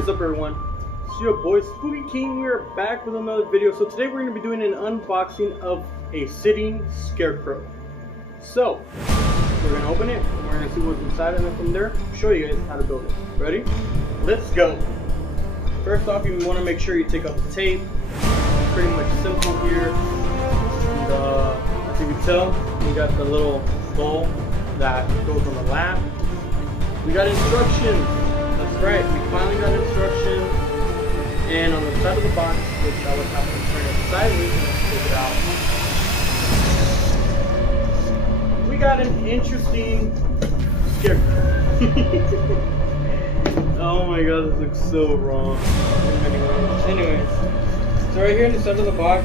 What is up, everyone? It's your boy Spooky King. We are back with another video. So today we're going to be doing an unboxing of a sitting scarecrow. So we're going to open it and we're going to see what's inside, and then from there show you guys how to build it. Ready? Let's go. First off, you want to make sure you take off the tape. It's pretty much simple here. And, as you can tell, we got the little bowl that goes on the lap. We got instructions. That's right, we finally got instructions. And on the side of the box, which I would have to turn it sideways and take it out, we got an interesting scarecrow. Oh my god, this looks so wrong. Anyways, so right here in the center of the box,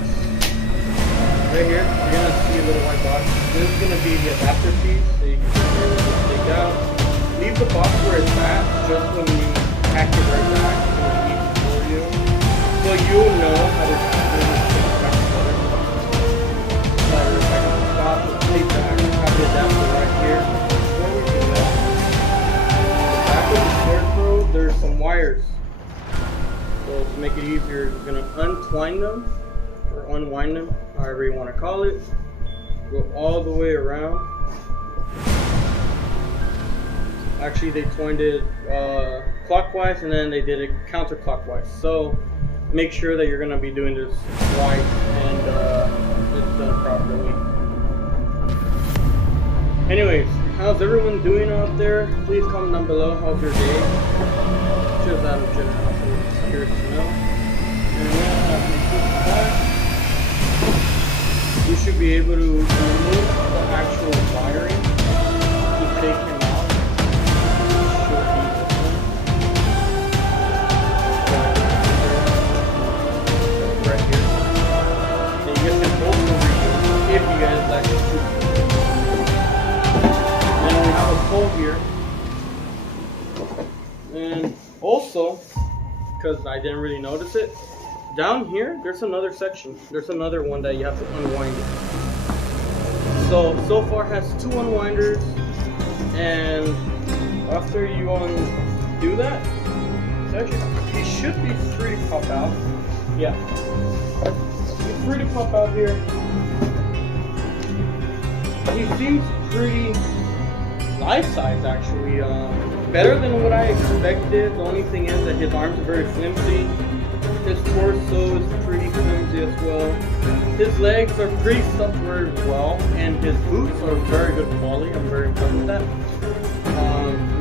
right here, you're gonna see a little white box. This is gonna be the adapter piece, so you can take out. Leave the box where it's at, just when you pack it right back, it's gonna be easy for you. So you'll know how to put it back together. So if I can stop the tape back, have the adapter right here. Before we do that, the back of the scarecrow, there's some wires. So to make it easier, you're gonna untwine them, or unwind them, however you want to call it. Go all the way around. Actually, they twined it clockwise, and then they did it counterclockwise. So make sure that you're going to be doing this right and it's done properly. Anyways, how's everyone doing out there? Please comment down below. How's your day? Just out of generosity, I'm curious to know. And then after you put it back, you should be able to remove the actual wiring to take him out. If you guys like it. Then we have a pole here, and also, because I didn't really notice it, down here there's another section. There's another one that you have to unwind it. So far has two unwinders, and after you undo that, it should be free to pop out. Yeah, it's free to pop out here. He seems pretty life-size, actually. Better than what I expected. The only thing is that his arms are very flimsy. His torso is pretty flimsy as well. His legs are pretty stuffed very well, and his boots are very good quality. I'm very impressed with that.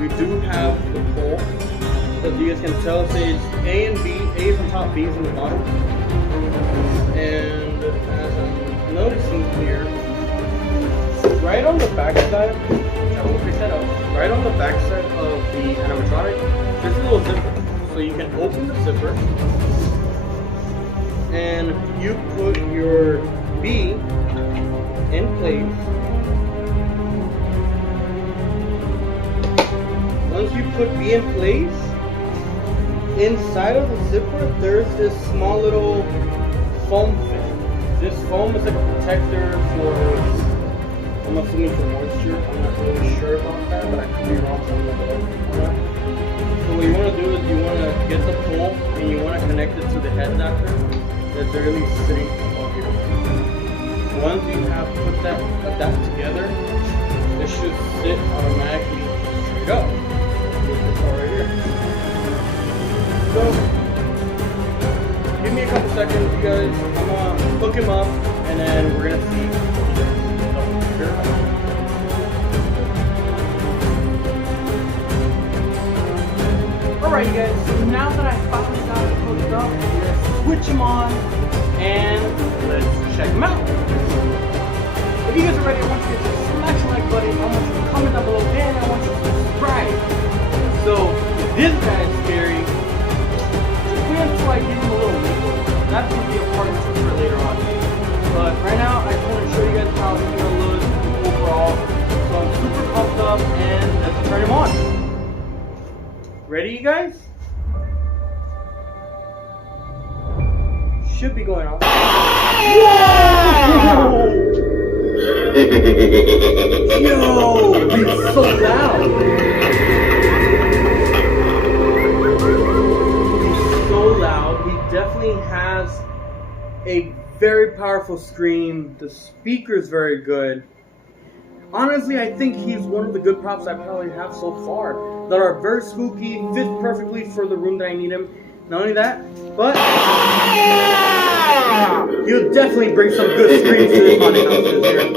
We do have the pole. As you guys can tell, it says A and B. A is on top, B is on the bottom. And as I'm noticing here, right on the back side, which I will fix that up, right on the back side of the animatronic, there's a little zipper. So you can open the zipper, and you put your B in place. Once you put B in place, inside of the zipper, there's this small little foam thing. This foam is like a protector for, I'm assuming for moisture. I'm not really sure about that, but I could be wrong. So what you want to do is you want to get the pole and you want to connect it to the head adapter that's really sitting above here. Once you have put that together, it should sit automatically straight up. Which is right here. So give me a couple seconds, you guys. I'm gonna hook him up, and then we're gonna see. Alright guys, so now that I finally got it hooked up, we're going to switch them on and let's check them out. If you guys are ready, I want you to smash the like button, I want you to comment down below, and I want you to subscribe. So, if this guy is scary, just wait until I give him a little wiggle. That's going to be a part 2 for later on. But right now, I just want to show you guys how he's going to look overall. So I'm super pumped up, and let's turn him on. Ready, you guys? Should be going on. Whoa! Yo, it's so loud. a very powerful screen. The speaker is very good. Honestly, I think he's one of the good props I probably have so far that are very spooky, fit perfectly for the room that I need him. Not only that, but he'll definitely bring some good screens to this haunted house this year.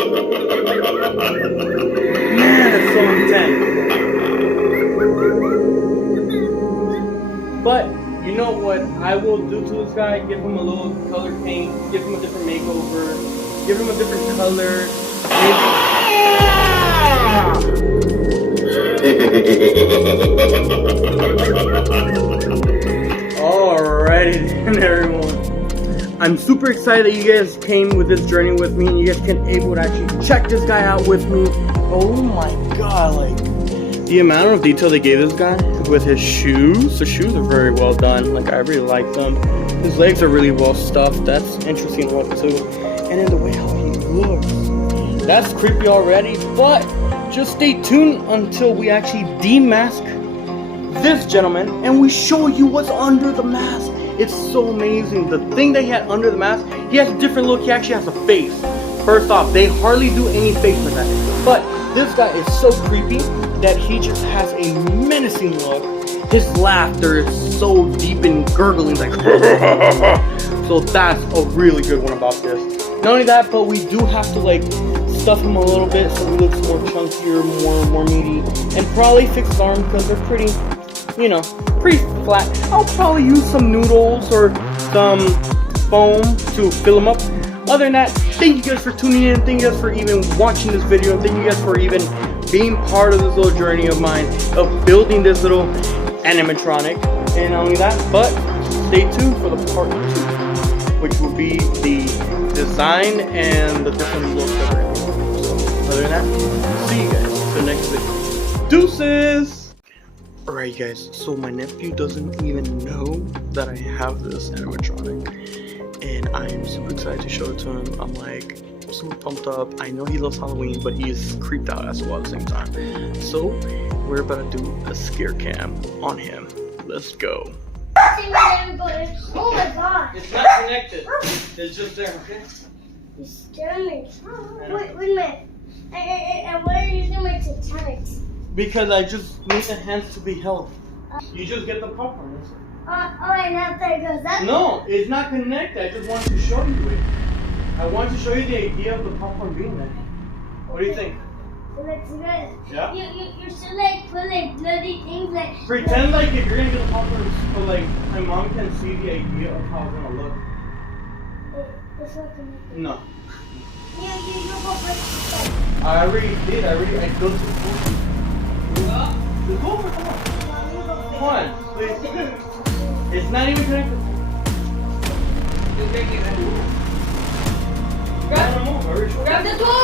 Man, it's so intense. But you know what I will do to this guy? Give him a little color paint, give him a different makeover, give him a different color. Alrighty then, everyone. I'm super excited that you guys came with this journey with me and you guys can able to actually check this guy out with me. Oh my god, like the amount of detail they gave this guy with his shoes. The shoes are very well done. Like, I really like them. His legs are really well stuffed. That's interesting look too. And then the way how he looks. That's creepy already, but just stay tuned until we actually demask this gentleman and we show you what's under the mask. It's so amazing. The thing that he had under the mask, he has a different look. He actually has a face. First off, they hardly do any face like that. But this guy is so creepy that he just has a menacing look. His laughter is so deep and gurgling, like so that's a really good one about this. Not only that, but we do have to like stuff him a little bit so he looks more chunkier, more meaty, and probably fix his arms because they're pretty, you know, pretty flat. I'll probably use some noodles or some foam to fill them up. Other than that, thank you guys for tuning in. Thank you guys for even watching this video. And thank you guys for even being part of this little journey of mine of building this little animatronic. And not only that, but stay tuned for the part 2, which will be the design and the different looks that we're going to do. So, other than that, see you guys in the next video. Deuces! Alright guys, so my nephew doesn't even know that I have this animatronic. And I am super excited to show it to him. I'm like super pumped up. I know he loves Halloween, but he's creeped out as well at the same time. So we're about to do a scare cam on him. Let's go. Oh my god. It's not connected. It's just there, okay? You're scaring me. Wait a minute. And why are you using my Titanics? Because I just need the hands to be held. You just get the popcorn. And after it goes up? No, it's not connected. I just wanted to show you it. I wanted to show you the idea of the popcorn being there. What do you think? It looks good. Yeah? You should like put like bloody things like... Pretend like if you're gonna get the popcorn, so like my mom can see the idea of how it's gonna look. It's not connected. No. You go first. I already did. I built it for you. Just go for it. Come on. Please. It's not even connected. Grab this one.